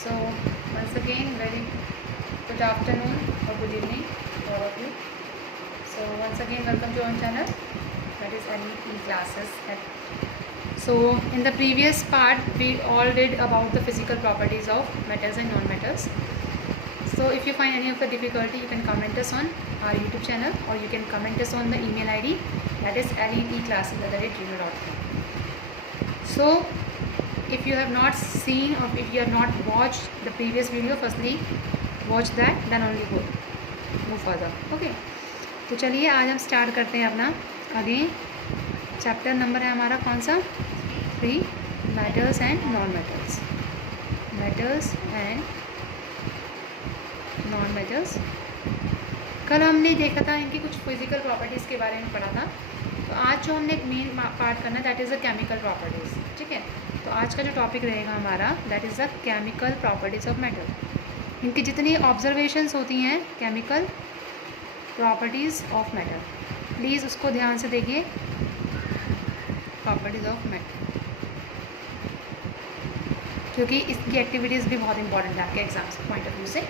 So once again, very good afternoon or good evening to all of you. So once again, welcome to our channel, that is NEP classes. So in the previous part, we all did about the physical properties of metals and non-metals. So if you find any of the difficulty, you can comment us on our YouTube channel, or you can comment us on the email ID, that is nepclasses@gmail.com. So if you have not seen or if you have not watched the previous video, firstly watch that, then only move further. Okay, तो चलिए आज हम start करते हैं अपना again chapter number है हमारा कौन सा 3, metals and non metals. Metals and non metals. कल हमने देखा था इनकी कुछ फिजिकल प्रॉपर्टीज़ के बारे में पढ़ा था। तो आज जो हमने एक मेन पार्ट करना है that is the chemical properties. ठीक है, तो आज का जो टॉपिक रहेगा हमारा that is the chemical properties of metal. इनकी जितनी ऑब्जर्वेशंस होती हैं chemical properties of metal, please उसको ध्यान से देखिए। प्रॉपर्टीज़ ऑफ मेटल, क्योंकि इसकी एक्टिविटीज़ भी बहुत इंपॉर्टेंट है आपके एग्जाम्स पॉइंट ऑफ व्यू से,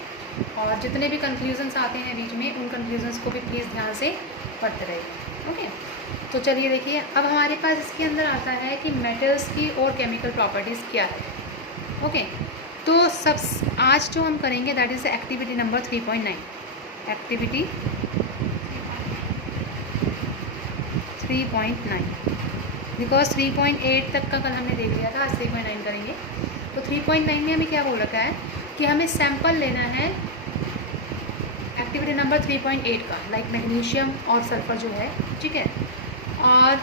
और जितने भी कंक्लूजन्स आते हैं बीच में उन कंक्लूजन्स को भी प्लीज़ ध्यान से पढ़ते रहिए। ओके, तो चलिए देखिए अब हमारे पास इसके अंदर आता है कि मेटल्स की और केमिकल प्रॉपर्टीज़ क्या है। ओके, तो सब आज जो हम करेंगे that is activity number 3.9। Activity 3.9 because 3.8 तक का कल हमने देख लिया था, आज 3.9 करेंगे। तो 3.9 में हमें क्या बोल रखा है कि हमें सैंपल लेना है एक्टिविटी नंबर 3.8 का, लाइक मैग्नीशियम और सल्फर जो है। ठीक है, और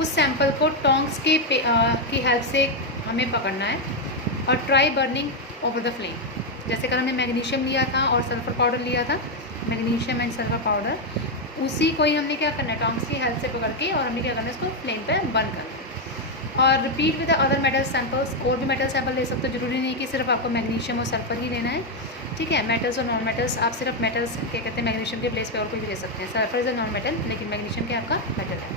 उस सैंपल को टोंग्स की हेल्प से हमें पकड़ना है और try burning over the flame. जैसे कल हमने मैग्नीशियम लिया था और सल्फर पाउडर लिया था, मैग्नीशियम एंड सल्फर पाउडर, उसी को ही हमने क्या करना है टोंग्स की हेल्प से पकड़ के, और हमने क्या करना है इसको फ्लेम पे बर्न करना है। और repeat with the other metal samples, और भी मेटल सैंपल ले सकते हो, जरूरी नहीं कि सिर्फ आपको मैग्नीशियम और सल्फर ही लेना है। ठीक है, मेटल्स और नॉन मेटल्स आप सिर्फ मेटल्स क्या कहते हैं मैग्नीशियम के प्लेस पे और कोई भी ले सकते हैं। Sulphur is a non metal, लेकिन मैग्नीशियम क्या आपका मेटल है।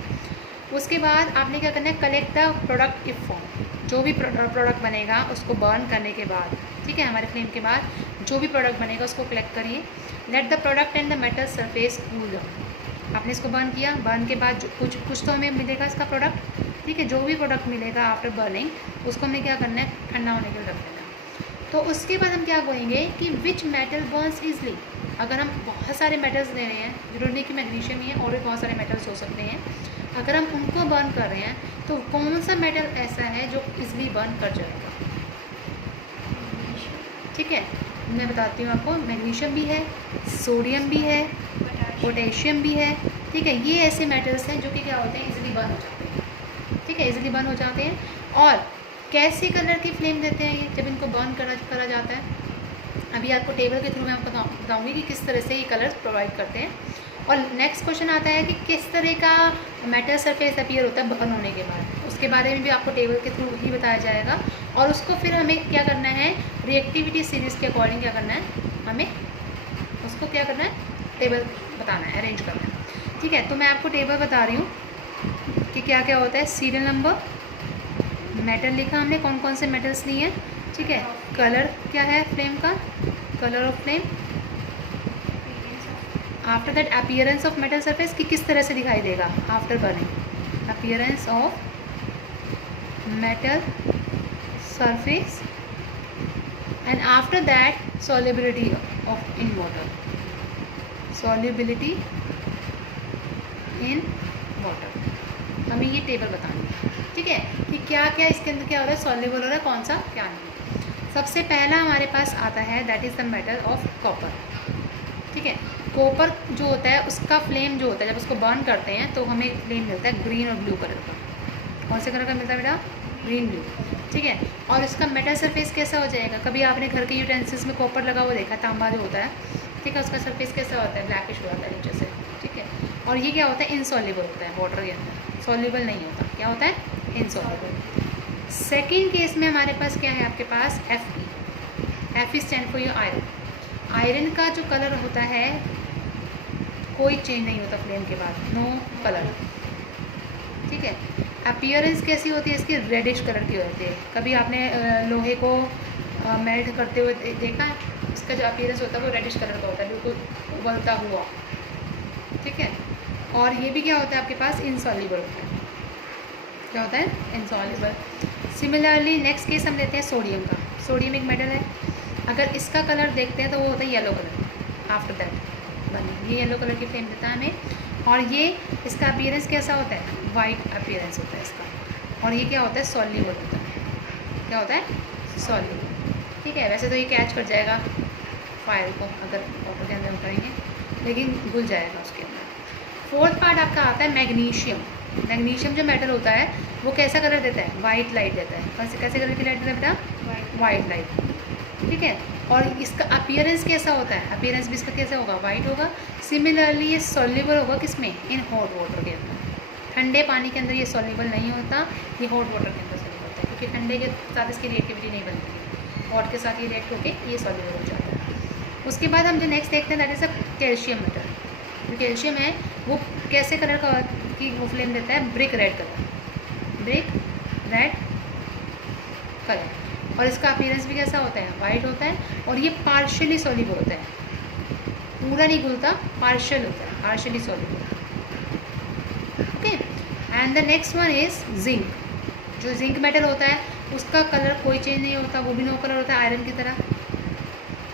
उसके बाद आपने क्या करना है collect the product if form. जो भी प्रोडक्ट बनेगा उसको बर्न करने के बाद, ठीक है, हमारे फ्लेम के बाद जो भी प्रोडक्ट बनेगा उसको कलेक्ट करिए। Let the product and the metal surface cool down. आपने इसको बर्न किया, बर्न के बाद कुछ तो हमें मिलेगा इसका प्रोडक्ट। ठीक है, जो भी प्रोडक्ट मिलेगा आफ्टर बर्निंग उसको हमें क्या करना है ठंडा होने के लिए रख देना। तो उसके बाद हम क्या करेंगे कि विच मेटल बर्न्स ईजली। अगर हम बहुत सारे मेटल्स ले रहे हैं, जरूरी नहीं कि मैग्नीशियम ही है, और भी बहुत सारे मेटल्स हो सकते हैं, अगर हम उनको बर्न कर रहे हैं तो कौन सा मेटल ऐसा है जो ईजिली बर्न कर जाएगा। ठीक है, मैं बताती हूँ आपको, मैग्नीशियम भी है, सोडियम भी है, पोटेशियम भी है। ठीक है, ये ऐसे मेटल्स हैं जो कि क्या होते हैं ईजिली बर्न हो जाते हैं। ठीक है, ईजिली बर्न हो जाते हैं। और कैसे कलर की फ्लेम देते हैं ये जब इनको बर्न करा जाता है, अभी आपको टेबल के थ्रू मैं आपको बताऊँगी कि किस तरह से ये कलर्स प्रोवाइड करते हैं। और नेक्स्ट क्वेश्चन आता है कि किस तरह का मेटल सरफेस अपीयर होता है बर्न होने के बाद, उसके बारे में भी आपको टेबल के थ्रू ही बताया जाएगा। और उसको फिर हमें क्या करना है रिएक्टिविटी सीरीज़ के अकॉर्डिंग क्या करना है, हमें उसको क्या करना है टेबल बताना है, अरेंज करना है। ठीक है, तो मैं आपको टेबल बता रही हूँ कि क्या क्या होता है। सीरियल नंबर, मेटल लिखा हमने कौन कौन से मेटल्स लिए हैं। ठीक है, कलर क्या है फ्लेम का, colour of flame. After that appearance of metal surface कि किस तरह से दिखाई देगा after burning, appearance of metal surface. And after that solubility of in water, solubility in water. हमें ये टेबल बतानी है। ठीक है, कि क्या क्या इसके अंदर क्या हो रहा है सॉल्युबल हो रहा है, कौन सा क्या नहीं। सबसे पहला हमारे पास आता है that is the metal of copper. ठीक है, कॉपर जो होता है उसका फ्लेम जो होता है जब उसको बर्न करते हैं तो हमें फ्लेम मिलता है ग्रीन और ब्लू कलर का। कौन से कलर का मिलता है बेटा, ग्रीन ब्लू। ठीक है, और इसका मेटल सरफेस कैसा हो जाएगा, कभी आपने घर के यूटेंसिल्स में कॉपर लगा हुआ देखा, तांबा जो होता है। ठीक है, उसका सरफेस कैसा होता है ब्लैकिश होता है नीचे से। ठीक है, और ये क्या होता है इनसॉल्युबल होता है वाटर के अंदर, सॉल्युबल नहीं होता, क्या होता है इनसॉल्युबल। सेकेंड केस में हमारे पास क्या है आपके पास Fe। Fe stand for your iron. Iron का जो कलर होता है कोई चेंज नहीं होता फ्लेम के बाद, नो कलर। ठीक है, अपीयरेंस कैसी होती है इसकी, रेडिश कलर की होती है। कभी आपने लोहे को मेल्ट करते हुए देखा है, इसका जो अपीयरेंस होता है वो रेडिश कलर का होता है, बिल्कुल उबलता हुआ। ठीक है, और ये भी क्या होता है आपके पास, इनसॉल्युबल होता है। क्या होता है, इनसॉल्युबल। सिमिलरली नेक्स्ट केस हम लेते हैं सोडियम का। सोडियम एक मेटल है, अगर इसका कलर देखते हैं तो वो होता है येलो कलर। आफ्टर दैट बनी ये येलो कलर की फ्लेम देता है हमें, और ये इसका अपीयरेंस कैसा होता है, वाइट अपीयरेंस होता है इसका, और ये क्या होता है, सॉल्युबल होता है। क्या होता है, सॉल्युबल। ठीक है, वैसे तो ये कैच कर जाएगा फायर को अगर वाटर के अंदर उतारेंगे, लेकिन घुल जाएगा उसके अंदर। फोर्थ पार्ट आपका आता है मैग्नीशियम। मैग्नीशियम जो मेटल होता है वो कैसा कलर देता है, वाइट लाइट देता है। कैसे कैसे कलर की लाइट देता है बेटा, वाइट लाइट। ठीक है, और इसका अपीयरेंस कैसा होता है, अपीयरेंस भी इसका कैसा होगा, वाइट होगा। सिमिलरली ये सॉल्युबल होगा किसमें, इन हॉट वाटर के अंदर। ठंडे पानी के अंदर ये सॉल्युबल नहीं होता, ये हॉट वाटर के अंदर सॉल्युबल होता है, क्योंकि ठंडे के साथ इसकी रिएक्टिविटी नहीं बनती है, हॉट के साथ ये रिएक्ट होकर ये सॉल्युबल हो जाता है। उसके बाद हम जो नेक्स्ट देखते हैं that is a calcium metal. जो कैल्शियम है वो कैसे कलर का की वो फ्लेम देता है, brick red colour, brick red colour, और इसका अपीयरेंस भी कैसा होता है, वाइट होता है, और ये पार्शियली सॉल्युबल होता है, पूरा नहीं घुलता, पार्शियल होता है, partially soluble. Okay, and the next one is zinc. जो जिंक मेटल होता है उसका कलर कोई चेंज नहीं होता, वो भी नो कलर होता है आयरन की तरह।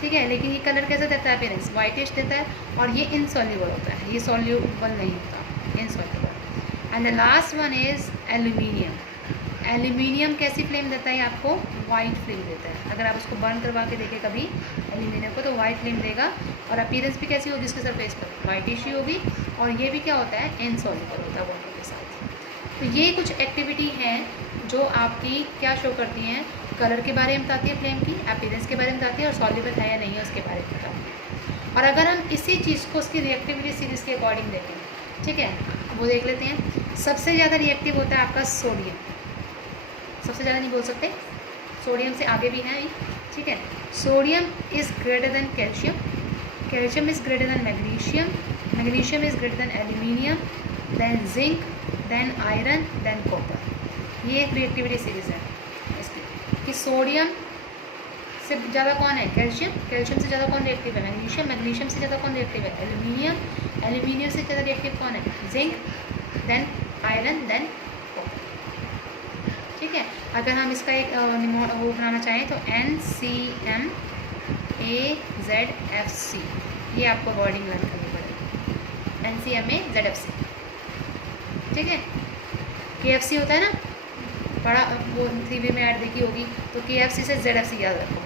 ठीक है, लेकिन ये कलर कैसा देता है, अपीयरेंस वाइटिश देता है, और ये इनसॉल्युबल होता है, ये सॉल्युबल नहीं होता, insoluble. And the last one is aluminium. Aluminium कैसी फ्लेम देता है आपको, वाइट फ्लेम देता है। अगर आप उसको बर्न करवा के देखें कभी एल्यूमिनियम को, तो वाइट फ्लेम देगा, और अपीयरेंस भी कैसी होगी इसके सरफेस पर, वाइटिश ही होगी, और ये भी क्या होता है, इनसॉल्युबल होता है वाटर के साथ। तो ये कुछ एक्टिविटी हैं जो आपकी क्या शो करती हैं, कलर के बारे में बताती है फ्लेम की, अपीयरेंस के बारे में बताती है, और सॉल्युबल है या नहीं है उसके बारे में बताती है। और अगर हम इसी चीज़ को उसकी रिएक्टिविटी सीरीज़ के अकॉर्डिंग देखें, ठीक है, वो देख लेते हैं। सबसे ज़्यादा रिएक्टिव होता है आपका सोडियम, सबसे ज़्यादा नहीं बोल सकते, सोडियम से आगे भी हैं। ठीक है, sodium is greater than calcium, calcium is greater than magnesium, magnesium is greater than aluminium, than zinc, than iron, than copper. ये एक रिएक्टिविटी सीरीज़ है इसकी कि सोडियम से ज़्यादा कौन है, कैल्शियम, कैल्शियम से ज़्यादा कौन रिएक्टिव है, मैग्नीशियम, मैग्नीशियम से ज़्यादा कौन रिएक्टिव है, एल्यूमिनियम, एल्यूमिनियम से ज़्यादा रिएक्टिव कौन है, zinc, than iron, than copper. ठीक है, अगर हम इसका एक वो बनाना चाहें तो NCMAZFC, ये आपको वर्डिंग लर्न करनी पड़ेगी, NCMAZFC। ठीक है, KFC होता है ना, बड़ा वो TV में ऐड देखी होगी, तो KFC से ZFC याद रखो।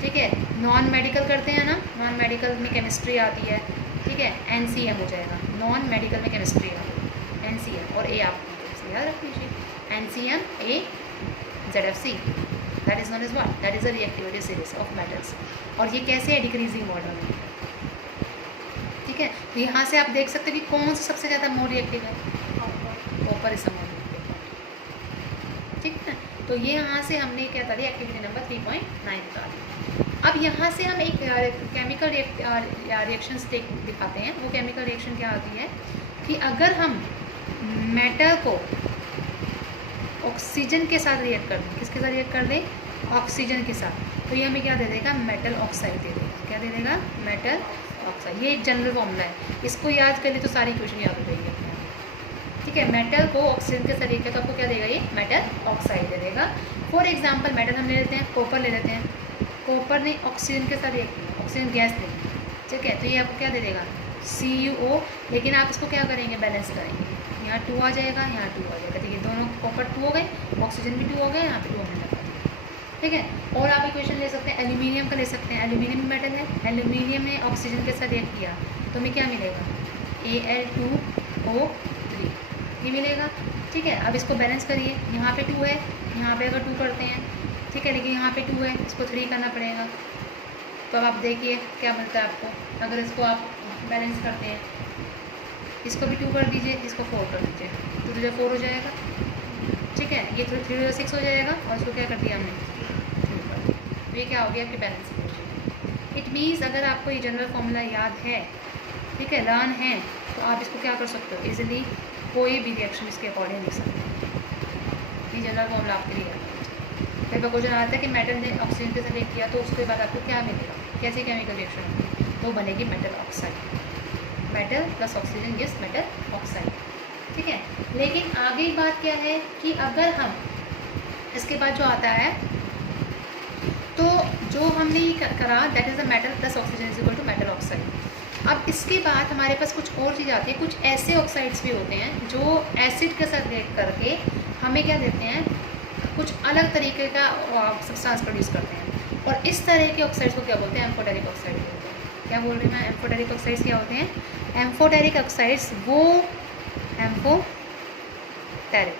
ठीक है, नॉन मेडिकल करते हैं ना, नॉन मेडिकल में केमिस्ट्री आती है, ठीक है, NCM हो जाएगा, नॉन मेडिकल में केमिस्ट्री आती है, NCM, और A आप याद रख लीजिए, NCMAZFC, that is non is what, that is a reactivity series of metals. और ये कैसे है, डिक्रीजिंग ऑर्डर में। ठीक है, तो यहाँ से आप देख सकते हो कि कौन सा सबसे ज़्यादा मोर रिएक्टिव है, कॉपर इज मोर रिएक्टिव। ठीक है, तो ये यहाँ से हमने क्या था, एक्टिविटी नंबर 3.9 बता दी। अब यहाँ से हम एक केमिकल रिएक्शंस दिखाते हैं। वो केमिकल रिएक्शन क्या होती है कि अगर हम मेटल को ऑक्सीजन के साथ रिएक्ट कर दें, किसके साथ रिएक्ट कर दें, ऑक्सीजन के साथ, तो ये हमें क्या दे देगा, मेटल ऑक्साइड दे देगा। क्या दे देगा, मेटल ऑक्साइड। ये एक जनरल फॉर्मूला है, इसको याद कर ले तो सारी क्वेश्चन याद हो जाएगी अपने आप। ठीक है, मेटल को ऑक्सीजन के साथ रिएक्ट किया तो आपको क्या देगा, ये मेटल ऑक्साइड दे देगा। फॉर एग्जाम्पल मेटल हम ले लेते हैं, कॉपर ले लेते हैं, कॉपर ने ऑक्सीजन के साथ रिएक्ट किया, ऑक्सीजन गैस दे दी। ठीक है, तो ये आपको क्या दे देगा, CuO, लेकिन आप इसको क्या करेंगे, बैलेंस करेंगे, यहाँ 2 आ जाएगा, यहाँ 2 आ जाएगा। देखिए दोनों कॉपर 2 हो गए, ऑक्सीजन भी 2 हो गए, यहाँ पे 2 होने लगा। ठीक है, और आप इक्वेशन ले सकते हैं, एल्यूमिनियम का ले सकते हैं, एल्यूमिनियम मेटल है, एल्यूमिनियम ने ऑक्सीजन के साथ रिएक्ट किया तो हमें क्या मिलेगा, Al2O3, ये मिलेगा। ठीक है, अब इसको बैलेंस करिए, यहाँ पे 2 है, यहाँ पे अगर 2 करते हैं, ठीक है, लेकिन यहाँ पे 2 है, इसको 3 करना पड़ेगा। तो अब आप देखिए क्या मिलता है आपको, अगर इसको आप बैलेंस करते हैं, इसको भी 2 कर दीजिए, इसको 4 कर दीजिए, तो 2 4 हो जाएगा। ठीक है, ये 3 6 हो जाएगा, और इसको क्या कर दिया हमने, 2 कर दिया, तो ये क्या हो गया आपकी बैलेंस इक्वेशन। इट मीन्स अगर आपको ये जनरल फॉर्मूला याद है, ठीक है, लर्न है, तो आप इसको क्या कर सकते हो, इजीली कोई भी रिएक्शन इसके अकॉर्डिंग लिख सकते हैं। ये जनरल फॉर्मूला आपके लिए याद है। फिर पास क्वेश्चन आता है कि मेटल ने ऑक्सीजन के साथ रिएक्ट किया तो उसके बाद आपको क्या मिलेगा, कैसे केमिकल रिएक्शन होगी, तो बनेगी metal oxide. Metal plus oxygen gives metal oxide, ठीक है। लेकिन आगे बात क्या है कि अगर हम इसके बाद जो आता है तो जो हमने ये करा that is the metal plus oxygen is equal to metal oxide. अब इसके बाद हमारे पास कुछ और चीज़ आती है, कुछ ऐसे ऑक्साइड्स भी होते हैं जो एसिड के साथ रिएक्ट करके हमें क्या देते हैं, कुछ अलग तरीके का सब्सटेंस प्रोड्यूस करते हैं। और इस तरह के ऑक्साइड्स को क्या बोलते हैं, एम्फोटेरिक ऑक्साइड बोलते हैं। क्या बोल रही हूँ मैं, एम्फोटेरिक ऑक्साइड्स क्या होते हैं, एम्फोटेरिक ऑक्साइड्स वो एम्फोटेरिक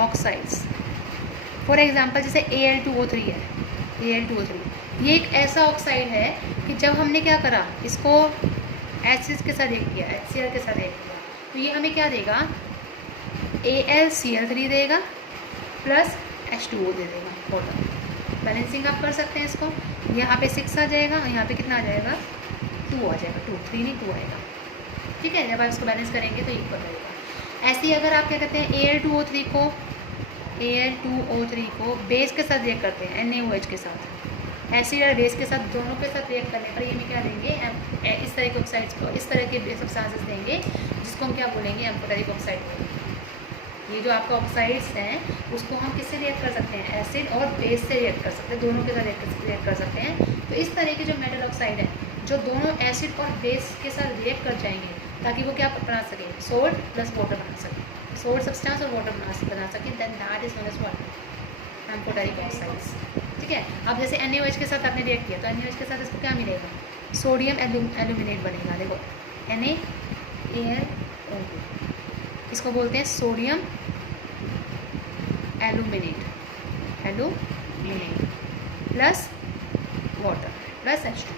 ऑक्साइड्स फॉर एग्जांपल जैसे Al2O3 है, Al2O3 ये एक ऐसा ऑक्साइड है कि जब हमने क्या करा, इसको एसिड के साथ रिएक्ट किया, HCl के साथ रिएक्ट किया, तो ये हमें क्या देगा, AlCl3 देगा प्लस H2O दे देगा वाटर। बैलेंसिंग आप कर सकते हैं इसको, यहाँ पे 6 आ जाएगा और यहाँ पे कितना आ जाएगा, 2 आ जाएगा, 3 नहीं 2 आएगा, ठीक है। जब आप इसको बैलेंस करेंगे तो इक्वल रहेगा। ऐसे ही अगर आप क्या कहते हैं Al2O3 को बेस के साथ रिएक्ट करते हैं NaOH के साथ, एसिड और बेस के साथ दोनों के साथ रिएक्ट करने पर ये हमें क्या देंगे, इस तरह के ऑक्साइड्स को, इस तरह के सब्सटेंसेस देंगे जिसको हम क्या बोलेंगे, एम्फोटेरिक ऑक्साइड बोलेंगे। ये जो आपका ऑक्साइड्स हैं उसको हम किससे रिएक्ट कर सकते हैं, एसिड और बेस से रिएक्ट कर सकते हैं, दोनों के साथ रिएक्ट कर सकते हैं। तो इस तरह के जो मेटल ऑक्साइड है जो दोनों एसिड और बेस के साथ रिएक्ट कर जाएंगे ताकि वो क्या बना सकें, सोल्ट प्लस वाटर बना सकें, सोल्ट सब्सटेंस और वाटर बना सकें, then that is known as what, amphoteric oxides, ठीक है। अब जैसे NaOH के साथ आपने रिएक्ट किया तो NaOH के साथ इसको क्या मिलेगा, सोडियम एल्यूमिनेट बनेगा। देखो NaAlO, इसको बोलते हैं sodium aluminate plus water plus H2,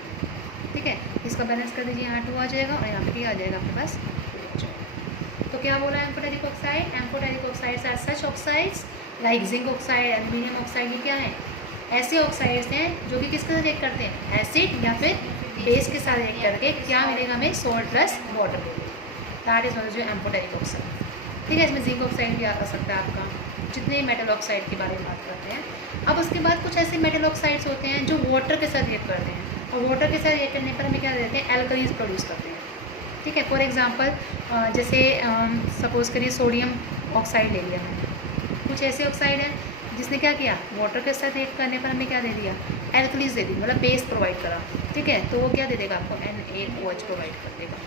ठीक है। इसका बैलेंस कर दीजिए, यहाँ 2 आ जाएगा और यहाँ पे भी आ जाएगा आपके पास 2 आ जाएगा। तो क्या बोला amphoteric oxide, amphoteric oxides are such oxides like zinc oxide, aluminium oxide, ये क्या है, ऐसे ऑक्साइड्स हैं जो कि किसके साथ रिएक्ट करते हैं, एसिड या फिर बेस के साथ रिएक्ट करके क्या मिलेगा हमें, सोल्ट प्लस वाटर मिलेगा, that is known as amphoteric oxide, ठीक है। इसमें जिंक ऑक्साइड भी आ सकता है आपका, जितने मेटल ऑक्साइड के बारे में बात करते हैं। अब उसके बाद कुछ ऐसे मेटल ऑक्साइड्स होते हैं जो वाटर के साथ रिएक्ट करते हैं और वाटर के साथ रिएक्ट करने पर हमें क्या देते हैं, एल्कलीज प्रोड्यूस करते हैं, ठीक है। फॉर एग्जांपल जैसे सपोज करिए सोडियम ऑक्साइड ले लिया मैंने, कुछ ऐसे ऑक्साइड हैं जिसने क्या किया, वाटर के साथ रिएक्ट करने पर हमें क्या दे दिया, एल्कलीज दे दी, मतलब बेस प्रोवाइड करा, ठीक है। तो वो क्या दे देगा आपको, NaOH प्रोवाइड कर देगा।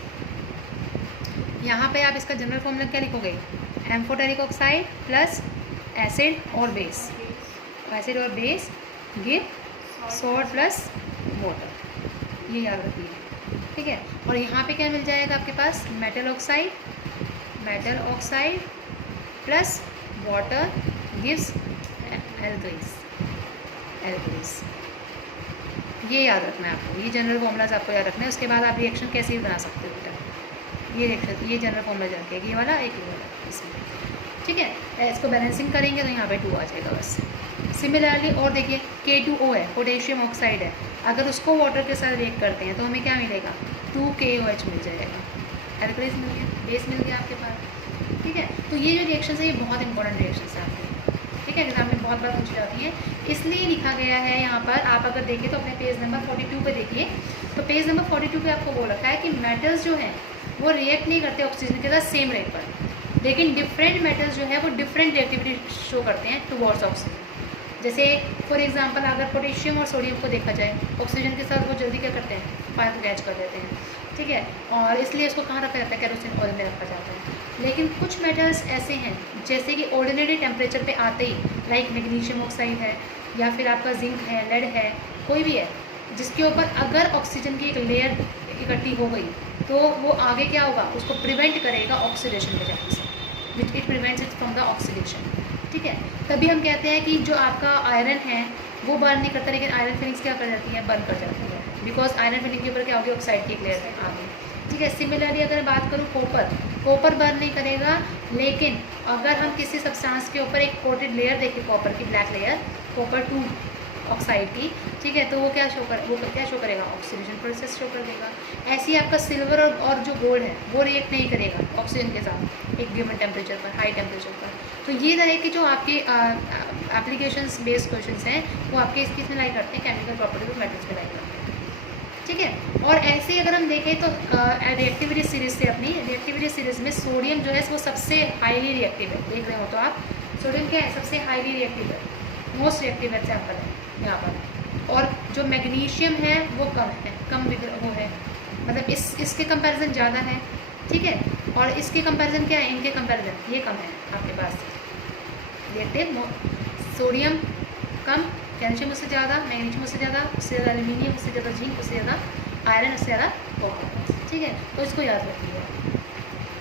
यहाँ पे आप इसका जनरल फॉर्मूला क्या लिखोगे, एम्फोटेरिक ऑक्साइड प्लस एसिड और बेस, एसिड और base give salt plus water, ये याद रखिए, ठीक है। और यहाँ पे क्या मिल जाएगा आपके पास, metal oxide plus water gives alkalies, ये याद रखना है आपको, ये जनरल फॉर्मूलाज आपको याद रखना है। उसके बाद आप रिएक्शन कैसे भी बना सकते हो बेटा, ये रिएक्शन, ये जनरल फॉर्मूला जाके ये वाला एक ये वाला इसमें, ठीक है। इसको बैलेंसिंग करेंगे तो यहाँ पे 2 आ जाएगा बस। सिमिलरली और देखिए K2O है, पोटेशियम ऑक्साइड है, अगर उसको वाटर के साथ रिएक्ट करते हैं तो हमें क्या मिलेगा, 2KOH मिल जाएगा, एल्कलीज मिल गया, बेस मिल गया आपके पास, ठीक है। तो ये जो रिएक्शंस है ये बहुत इंपॉर्टेंट रिएक्शंस है आपके, ठीक है, एग्जाम में बहुत बार पूछ जाती हैं, इसलिए लिखा गया है यहाँ पर। आप अगर देखें तो अपने पेज नंबर 42 पे देखिए, तो पेज नंबर 42 पे आपको बोल रखा है कि मेटल्स जो हैं वो रिएक्ट नहीं करते ऑक्सीजन के साथ सेम रेट पर, लेकिन डिफरेंट मेटल्स जो है वो डिफरेंट रिएक्टिविटी शो करते हैं टुवर्ड्स ऑक्सीजन। जैसे फॉर एग्जांपल अगर पोटेशियम और सोडियम को देखा जाए, ऑक्सीजन के साथ वो जल्दी क्या करते हैं, फायर को कैच कर देते हैं, ठीक है, और इसलिए इसको कहाँ रखा जाता है, केरोसिन ऑयल में रखा जाता है। लेकिन कुछ मेटल्स ऐसे हैं जैसे कि ऑर्डिनरी टेम्परेचर पे आते ही, लाइक मैग्नीशियम ऑक्साइड है या फिर आपका जिंक है, लेड है, कोई भी है, जिसके ऊपर अगर ऑक्सीजन की एक लेयर इकट्ठी हो गई तो वो आगे क्या होगा, उसको प्रिवेंट करेगा ऑक्सीडेशन के जाने से, which it prevents it from the oxidation, ठीक है। तभी हम कहते हैं कि जो आपका आयरन है वो बर्न नहीं करता, लेकिन आयरन फिलिंग्स क्या कर जाती है, बर्न कर जाती है, बिकॉज आयरन फिलिंग के ऊपर क्या होगी, ऑक्साइड की एक लेयर है आगे, ठीक है। सिमिलरली अगर बात करूँ कॉपर बर्न नहीं करेगा, लेकिन अगर हम किसी सब्सटेंस के ऊपर एक कोटेड लेयर देखें कॉपर की, ब्लैक लेयर, कॉपर 2 ऑक्साइड की, ठीक है, तो वो क्या शो करेगा, ऑक्सीडेशन प्रोसेस शो कर देगा। ऐसे ही आपका सिल्वर और जो गोल्ड है वो रिएक्ट नहीं करेगा ऑक्सीजन के साथ एक गिवन टेम्परेचर पर, हाई टेम्परेचर पर। तो ये तरह के जो आपके एप्लीकेशंस बेस्ड क्वेश्चंस हैं वो आपके इस किस में लाई करते हैं, केमिकल प्रॉपर्टीज और मेटल्स में लाई करते हैं, ठीक है। और ऐसे ही अगर हम देखें तो रिएक्टिविटी सीरीज से, अपनी रिएक्टिविटी सीरीज में सोडियम जो है वो सबसे हाईली रिएक्टिव है, देख रहे हो तो आप, सोडियम क्या है, सबसे हाईली रिएक्टिव है, मोस्ट रिएक्टिव एग्जाम्पल है यहाँ पर। और जो मैग्नीशियम है वो कम वो है, मतलब इसके कंपैरिजन ज़्यादा है, ठीक है। और इसके कंपैरिजन क्या है, इनके कंपैरिजन ये कम है आपके पास रिएक्टिव। सोडियम कम, कैल्शियम उससे ज़्यादा, मैग्नीशियम उससे ज़्यादा, उससे ज़्यादा एल्यूमिनियम, उससे ज़्यादा जिंक, उससे ज़्यादा आयरन, उससे ज़्यादा कॉपर, ठीक है। तो इसको याद रखिएगा,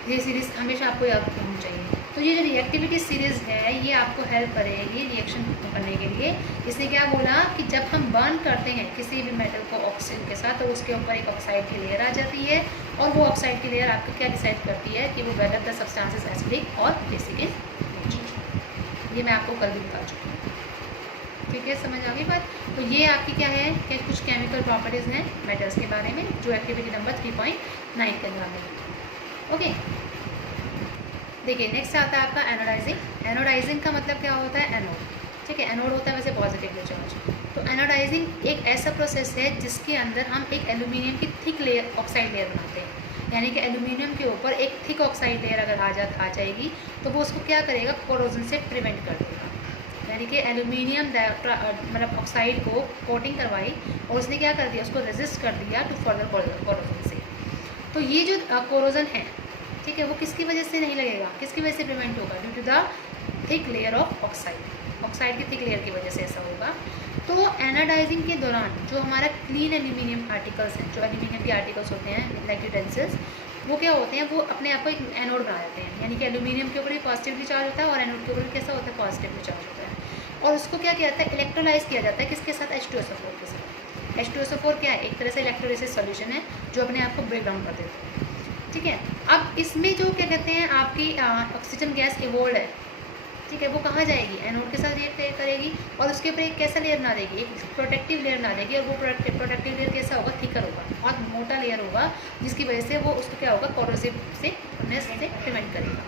ये सीरीज़ हमेशा आपको याद रखनी चाहिए। तो ये जो रिएक्टिविटी सीरीज़ है ये आपको हेल्प करेगी रिएक्शन करने के लिए। इसने क्या बोला कि जब हम बर्न करते हैं किसी भी मेटल को ऑक्सीजन के साथ तो उसके ऊपर एक ऑक्साइड की लेयर आ जाती है, और वो ऑक्साइड की लेयर आपको क्या डिसाइड करती है कि वो वेदर द सब्सटेंसेस एसिडिक और बेसिक इन नेचर। ये मैं आपको कल भी बता चुकी हूँ, ठीक है, समझ आ गई बात। तो ये आपकी क्या है कि कुछ केमिकल प्रॉपर्टीज़ हैं मेटल्स के बारे में जो एक्टिविटी नंबर 3.9 के अंदर है। ओके, देखिए नेक्स्ट आता है आपका एनोडाइजिंग। एनोडाइजिंग का मतलब क्या होता है, एनोड, ठीक है, एनोड होता है वैसे पॉजिटिव चार्ज। तो एनोडाइजिंग एक ऐसा प्रोसेस है जिसके अंदर हम एक एल्यूमिनियम की थिक लेयर, ऑक्साइड लेयर बनाते हैं, यानी कि एल्यूमिनियम के ऊपर एक थिक ऑक्साइड लेयर अगर आ जाएगी तो वो उसको क्या करेगा, कोरोजन से प्रिवेंट कर देगा। यानी कि एल्यूमिनियम मतलब ऑक्साइड को कोटिंग करवाई और उसने क्या कर दिया, उसको रेजिस्ट कर दिया टू फर्दर कोरोजन से। तो ये जो कोरोजन है, ठीक है, वो किसकी वजह से नहीं लगेगा, किसकी वजह से प्रिवेंट होगा, due to the thick layer of oxide, oxide की थिक लेयर की वजह से ऐसा होगा। तो एनाडाइजिंग के दौरान जो हमारा क्लीन एल्यूमिनियम आर्टिकल्स हैं, जो एल्यूमिनियम के आर्टिकल्स होते हैं लाइक यूटेंसिल्स, वो क्या होते हैं, वो अपने आप को एक एनोड बना देते हैं, यानी कि एल्यूमिनियम के ऊपर भी पॉजिटिवली चार्ज होता है और एनोड के ऊपर कैसा होता है, पॉजिटिवली चार्ज होता है। और उसको क्या किया जाता है, इलेक्ट्रोलाइज किया जाता है, किसके साथ, H2SO4 के साथ। H2SO4 क्या है, एक तरह से इलेक्ट्रोलाइसिस सॉल्यूशन है जो अपने आप को ब्रेक डाउन कर देता है, ठीक है। अब इसमें जो क्या कहते हैं आपकी ऑक्सीजन गैस इवोल्व है, ठीक है, वो कहाँ जाएगी, एनोड के साथ रिएक्ट करेगी और उसके ऊपर एक कैसा लेयर बना देगी, एक प्रोटेक्टिव लेयर बना देगी। और वो प्रोटेक्टिव लेयर कैसा होगा, थिकर होगा, बहुत मोटा लेयर होगा, जिसकी वजह से वो उसको क्या होगा, कोरोसिव से प्रिवेंट करेगा।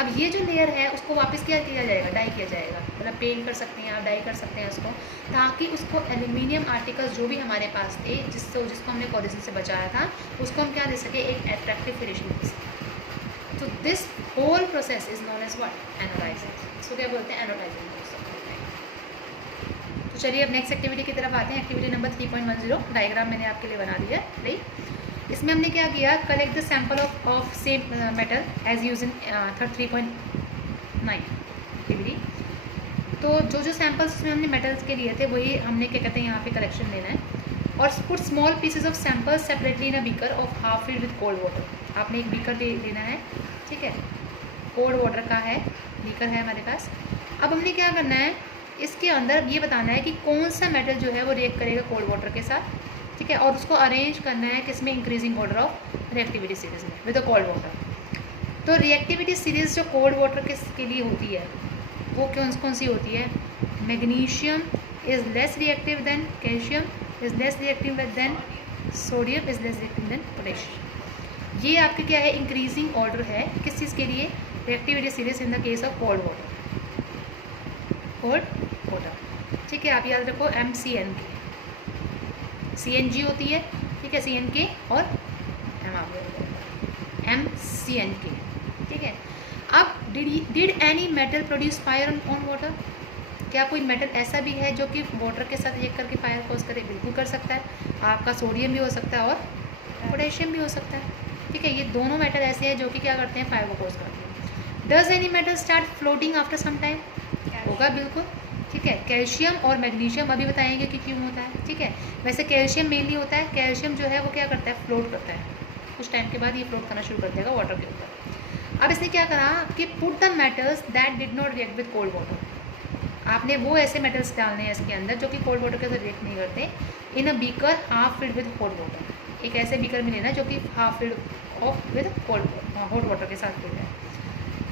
अब ये जो लेयर है उसको वापस क्या किया जाएगा, डाई किया जाएगा, मतलब पेंट कर सकते हैं आप, डाई कर सकते हैं उसको, ताकि उसको एल्यूमिनियम आर्टिकल्स जो भी हमारे पास थे जिसको हमने कोरोजन से बचाया था उसको हम क्या दे सके, एक एट्रैक्टिव फिनिशिंग दे सके। तो this whole process is known as what, anodising. इसको क्या बोलते हैं, एनोडाइजिंग। तो चलिए अब नेक्स्ट एक्टिविटी की तरफ आते हैं। एक्टिविटी नंबर 3.10 डायग्राम मैंने आपके लिए बना दिया है, राइट। इसमें हमने क्या किया, collect the sample of same metal as use in 3.9 activity. तो जो सैंपल्स उसमें हमने मेटल्स के लिए थे वही हमने क्या कहते हैं यहाँ पे कलेक्शन लेना है। और put small pieces of samples separately in a beaker of half filled with cold water. आपने एक बीकर लेना है, ठीक है, कोल्ड वाटर का है बीकर है हमारे पास। अब हमने क्या करना है, इसके अंदर ये बताना है कि कौन सा मेटल जो है वो रिएक्ट करेगा कोल्ड वाटर के साथ, ठीक है, और उसको अरेंज करना है किसमें, increasing order of reactivity series में विद द कोल्ड वाटर। तो रिएक्टिविटी सीरीज जो कोल्ड वाटर के लिए होती है वो कौन सी होती है, magnesium is less reactive than calcium, is less reactive than sodium, is less reactive than potassium. ये आपके क्या है, इंक्रीजिंग ऑर्डर है किस चीज़ के लिए, reactivity series in the case of cold water, ठीक है। आप याद रखो MCN के, CNG होती है, ठीक है, CNK और MCNK, ठीक है। अब did any metal produce fire on water, क्या कोई मेटल ऐसा भी है जो कि वाटर के साथ रिएक्ट करके फायर कॉज करे, बिल्कुल कर सकता है। आपका सोडियम भी हो सकता है और पोटेशियम भी हो सकता है, ठीक है। ये दोनों मेटल ऐसे हैं जो कि क्या करते हैं, फायर को कॉज करते हैं। Does any metal start floating after some time, होगा बिल्कुल, ठीक है। कैल्शियम और मैग्नीशियम अभी बताएंगे कि क्यों होता है, ठीक है। वैसे कैल्शियम मेनली होता है, कैल्शियम जो है वो क्या करता है, फ्लोट करता है, कुछ टाइम के बाद ये फ्लोट करना शुरू कर देगा वाटर के ऊपर। अब इसने क्या करा कि put the metals that did not react with cold water, आपने वो ऐसे मेटल्स डालने हैं इसके अंदर जो कि कोल्ड वाटर के साथ रिएक्ट नहीं करते, in a beaker half filled with hot water, एक ऐसे बीकर में लेना जो कि half filled of with hot water के साथ फिल्ड है।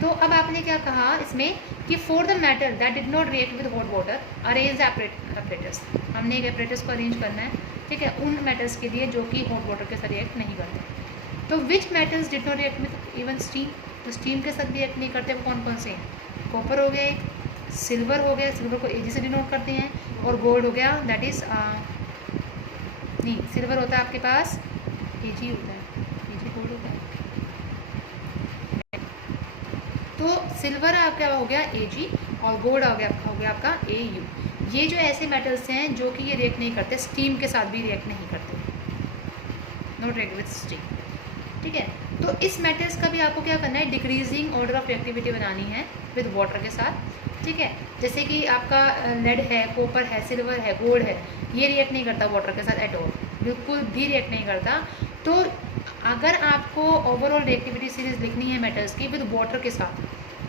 तो अब आपने क्या कहा इसमें कि for the metal that did not react with hot water arrange the apparatus, हमने एक एपरेटस को अरेंज करना है, ठीक है, उन मेटल्स के लिए जो कि हॉट वाटर के साथ रिएक्ट नहीं करते। तो which metals did not react with even steam, तो स्टीम के साथ रिएक्ट नहीं करते वो कौन कौन से हैं? कॉपर हो गया, एक सिल्वर हो गया, सिल्वर को एजी से डिनोट करते हैं, और गोल्ड हो गया, दैट इज़ नहीं, सिल्वर होता है आपके पास एजी होता है, एजी गोल्ड होता है, तो सिल्वर आपका हो गया एजी और गोल्ड हो गया आपका AU। ये जो ऐसे मेटल्स हैं जो कि ये रिएक्ट नहीं करते, स्टीम के साथ भी रिएक्ट नहीं करते, नॉट रिएक्ट विद स्टीम, ठीक है। तो इस मेटल्स का भी आपको क्या करना है, डिक्रीजिंग ऑर्डर ऑफ रिएक्टिविटी बनानी है विद वाटर के साथ, ठीक है। जैसे कि आपका लेड है, कॉपर है, सिल्वर है, गोल्ड है, ये रिएक्ट नहीं करता वाटर के साथ एट ऑल, बिल्कुल भी रिएक्ट नहीं करता। तो अगर आपको ओवरऑल रिएक्टिविटी सीरीज लिखनी है मेटल्स की विद वाटर के साथ,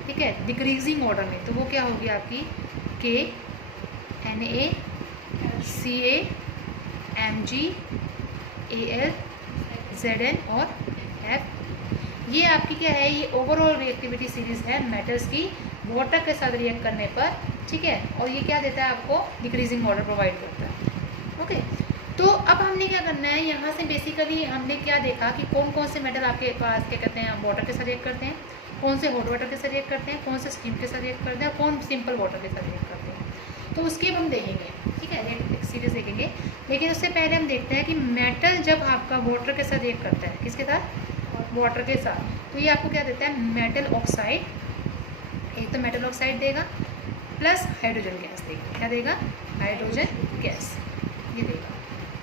ठीक है, डिक्रीजिंग ऑर्डर में, तो वो क्या होगी आपकी KNaCa Mg Al Zn और F। ये आपकी क्या है, ये ओवरऑल रिएक्टिविटी सीरीज है मेटल्स की वाटर के साथ रिएक्ट करने पर, ठीक है। और ये क्या देता है आपको, डिक्रीजिंग ऑर्डर प्रोवाइड करता है, ओके। तो अब हमने क्या करना है, यहाँ से बेसिकली हमने क्या देखा कि कौन कौन से मेटल आपके पास क्या कहते हैं वाटर के साथ रिएक्ट करते हैं, कौन से हॉट वाटर के साथ रिएक्ट करते हैं, कौन से स्टीम के साथ रिएक्ट करते हैं, कौन सिंपल वाटर के साथ रिएक्ट करते हैं। तो उसके हम देखेंगे, ठीक है, एक सीरीज देखेंगे। लेकिन उससे पहले हम देखते हैं कि मेटल जब आपका वाटर के साथ रिएक्ट करता है, किसके साथ, वाटर के साथ, तो ये आपको क्या देता है, मेटल ऑक्साइड, एक तो मेटल ऑक्साइड देगा प्लस हाइड्रोजन गैस देगा, क्या देगा, हाइड्रोजन गैस ये देगा,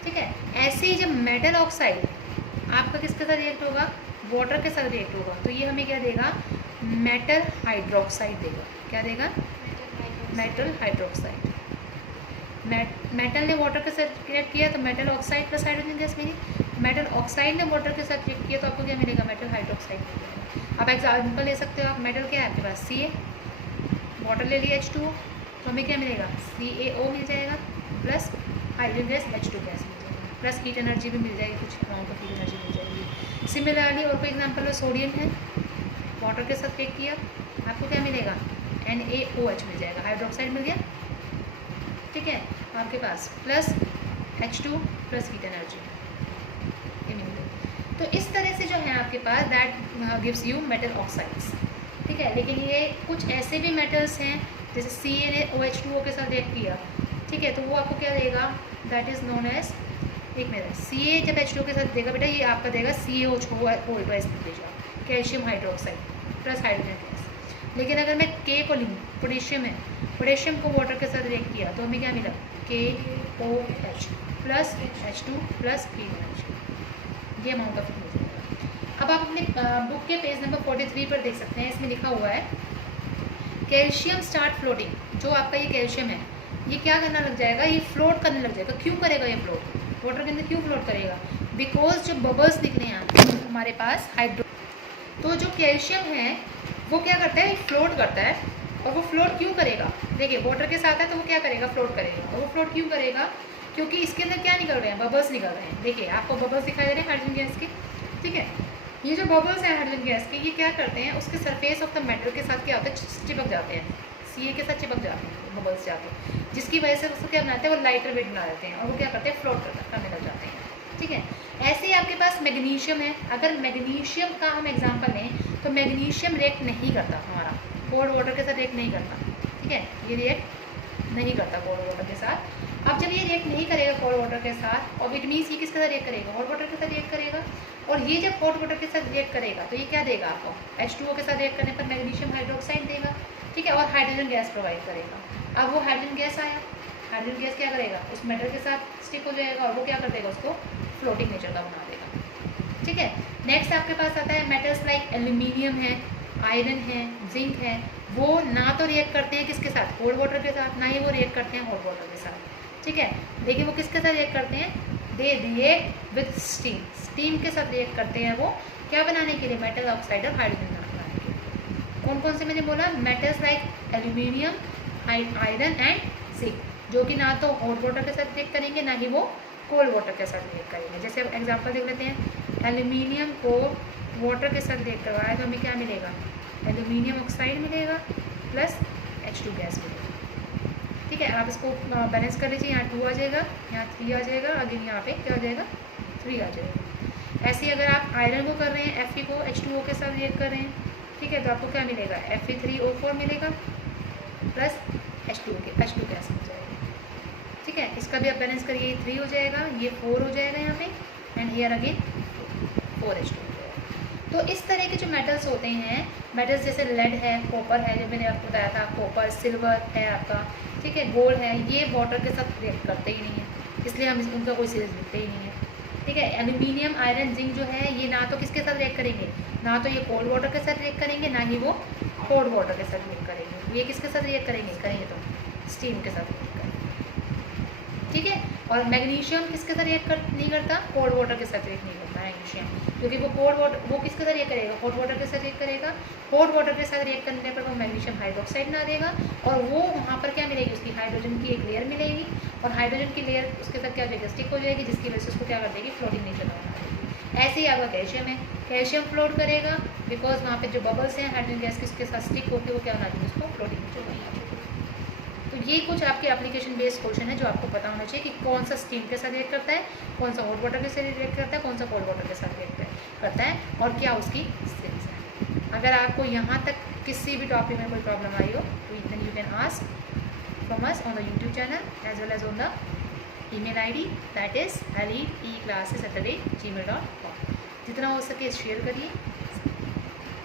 ठीक है। ऐसे ही जब मेटल ऑक्साइड आपका किसके साथ रिएक्ट होगा, वाटर के साथ रिएक्ट होगा, तो ये हमें क्या देगा, मेटल हाइड्रोक्साइड देगा, क्या देगा, मेटल हाइड्रोक्साइड। मेटल ने वाटर के साथ रिएक्ट किया तो metal oxide plus hydrogen gas मिली, मेटल ऑक्साइड ने वाटर के साथ रिएक्ट किया तो आपको क्या मिलेगा, मेटल हाइड्रोक्साइड मिलेगा। आप एग्जाम्पल ले सकते हो, आप मेटल क्या है आपके पास, Ca, वाटर ले लिया H2O, तो हमें क्या मिलेगा, CaO मिल जाएगा plus hydrogen gas H2 gas मिल जाएगा, प्लस हीट एनर्जी भी मिल जाएगी, कुछ अमाउंट ऑफ हीट एनर्जी मिल जाएगी। सिमिलरली और कोई एग्जाम्पल है, सोडियम है, वाटर के साथ रिएक्ट किया, आपको क्या मिलेगा, NaOH मिल जाएगा, हाइड्रोक्साइड मिल गया, ठीक है, आपके पास plus H2 plus heat energy ये मिल गई। तो इस तरह से जो है आपके पास that gives you metal oxides, ठीक है। लेकिन ये कुछ ऐसे भी मेटल्स हैं जैसे Ca ने OH2O के साथ रिएक्ट किया, ठीक है, तो वो आपको क्या देगा, दैट इज़ नोन एज, एक मेरा Ca जब H2O के साथ देगा बेटा, ये आपका देगा CaO देगा, calcium hydroxide plus hydrogen gas. लेकिन अगर मैं K को लिखूँ, पोटेशियम है, पोटेशियम को वाटर के साथ रिएक्ट किया तो हमें क्या मिला, KOH plus H2 plus heat energy, ये अमाउंट ऑफ मिल जाएगा। अब आप अपने बुक के पेज नंबर 43 पर देख सकते हैं, इसमें लिखा हुआ है कैल्शियम स्टार्ट फ्लोटिंग। जो आपका ये कैल्शियम है ये क्या करना लग जाएगा, ये फ्लोट करने लग जाएगा। क्यों करेगा ये फ्लोट, वाटर के अंदर क्यों फ्लोट करेगा, बिकॉज जो बबल्स निकले हैं हमारे पास हाइड्रो, तो जो कैल्शियम है वो क्या करता है, फ्लोट करता है। और वो फ्लोट क्यों करेगा, देखिए वाटर के साथ है तो वो क्या करेगा, फ्लोट करेगा। और वो फ्लोट क्यों करेगा, क्योंकि इसके अंदर क्या निकल रहे हैं, बबल्स निकल रहे हैं। देखिए आपको बबल्स दिखाई दे रहे हैं हाइड्रोजन गैस के, ठीक है। ये जो बबल्स हैं हाइड्रोजन गैस के, ये क्या करते हैं, उसके सरफेस ऑफ द मेटल के साथ क्या होता है, चिपक जाते हैं, Ca के साथ चिपक जाते हैं बबल्स जाके, जिसकी वजह से उसको क्या बनाते हैं, वो लाइटर वेट बना देते हैं और वो क्या करते हैं, फ्लोट करने लग जाते हैं, ठीक है। ऐसे ही आपके पास मैग्नीशियम है। अगर मैग्नीशियम का हम एग्जांपल लें तो मैग्नीशियम रिएक्ट नहीं करता, हमारा कोल्ड वाटर के साथ रिएक्ट नहीं करता, ठीक है, ये रिएक्ट नहीं करता कोल्ड वाटर के साथ। अब जब ये रिएक्ट नहीं करेगा कोल्ड वाटर के साथ, और इट मीन्स ये किसके साथ रिएक्ट करेगा, हॉट वाटर के साथ रिएक्ट करेगा। और ये जब हॉट वाटर के साथ रिएक्ट करेगा तो ये क्या देगा आपको, H2O के साथ रिएक्ट करने पर मैग्नीशियम हाइड्रोक्साइड देगा, ठीक है, और हाइड्रोजन गैस प्रोवाइड करेगा। अब वो हाइड्रोजन गैस आया, हाइड्रोजन गैस क्या करेगा, उस मेटल के साथ स्टिक हो जाएगा और वो क्या कर देगा, उसको फ्लोटिंग नेचर का बना देगा, ठीक है। नेक्स्ट आपके पास आता है मेटल्स लाइक एल्यूमिनियम है, आयरन है, जिंक है। वो ना तो रिएक्ट करते हैं किसके साथ, कोल्ड वाटर के साथ, ना ही वो रिएक्ट करते हैं हॉट वाटर के साथ, ठीक है। लेकिन वो किसके साथ रिएक्ट करते हैं, they react with steam, steam के साथ रिएक्ट करते हैं। वो क्या बनाने के लिए, मेटल ऑक्साइड और हाइड्रोजन बनाने के लिए। कौन कौन से मैंने बोला, metals like aluminium, iron and zinc, जो कि ना तो हॉट वाटर के साथ रिएक्ट करेंगे ना ही वो कोल्ड वाटर के साथ रिएक्ट करेंगे। जैसे अब एग्जांपल देख लेते हैं, एल्यूमिनियम को वाटर के साथ रिएक्ट करवाया तो हमें क्या मिलेगा, एल्यूमिनियम ऑक्साइड मिलेगा प्लस H2 गैस मिलेगा, ठीक ठीक है, आप इसको बैलेंस कर लीजिए। यहाँ 2 आ जाएगा, यहाँ 3 आ जाएगा, अगेन यहाँ पे क्या आ जाएगा 3 आ जाएगा। ऐसे ही अगर आप आयरन को कर रहे हैं Fe को H2O के साथ रिएक्ट कर रहे हैं, ठीक है, तो आपको क्या मिलेगा Fe3O4 मिलेगा प्लस H2 के ऐसा हो जाएगा। ठीक है, इसका भी आप बैलेंस करिए, 3 हो जाएगा, ये 4 हो जाएगा यहाँ पे, एंड हियर अगेन 4H2 हो जाएगा। तो इस तरह के जो मेटल्स होते हैं, मेटल्स जैसे लेड है, कॉपर है, जो मैंने आपको बताया था, कॉपर, सिल्वर है आपका, ठीक है, गोल्ड है, ये वाटर के साथ रिएक्ट करते ही नहीं है, इसलिए हम उनका कोई सीरीज लिखते ही नहीं है। ठीक है, एल्यूमिनियम, आयरन, जिंक जो है ये ना तो किसके साथ रिएक्ट करेंगे, ना तो ये कोल्ड वाटर के साथ रिएक्ट करेंगे, ना ही वो हॉट वाटर के साथ रिएक्ट करेंगे। ये किसके साथ रिएक्ट करेंगे तो स्टीम के साथ रिएक्ट करेंगे। ठीक है, और मैग्नीशियम किसके साथ रिएक्ट नहीं करता, कोल्ड वाटर के साथ रिएक्ट नहीं करता मैग्नीशियम, क्योंकि वो कोल्ड वाटर, वो किसके साथ रिएक्ट करेगा, हॉट वाटर के साथ रिएक्ट करेगा। हॉट वाटर के साथ रिएक्ट करने पर वो मैग्नीशियम हाइड्रोक्साइड ना देगा, और वो वहाँ पर क्या मिलेगी, उसकी हाइड्रोजन की एक लेयर मिलेगी, और हाइड्रोजन की लेयर उसके साथ क्या हो जाएगी, स्टिक हो जाएगी, जिसकी वजह से उसको क्या कर देगी, फ्लोटिंग नेचर बना देगी। ऐसे ही आपका कैल्शियम है, कैल्शियम फ्लोट करेगा, बिकॉज वहाँ पे जो बबल्स हैं हाइड्रोजन गैस के उसके साथ स्टिक होकर वो क्या बना देगी, उसको फ्लोटिंग नेचर बना देगी। तो ये कुछ आपके एप्लीकेशन बेस्ड क्वेश्चन है जो आपको पता होना चाहिए कि कौन सा स्टीम के साथ रिएक्ट करता है, कौन सा हॉट वाटर के साथ रिएक्ट करता है, कौन सा कोल्ड वाटर के साथ रिएक्ट करता है, और क्या उसकी सीरीज है। अगर आपको यहाँ तक किसी भी टॉपिक में कोई प्रॉब्लम आई हो तो then you can ask from us on the YouTube channel as well as on the email ID, that is eliteclasses@gmail.com। जितना हो सके शेयर करिए,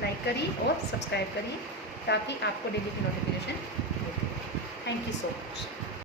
लाइक करिए और सब्सक्राइब करिए, ताकि आपको डेली की नोटिफिकेशन मिलती है। Thank you so much.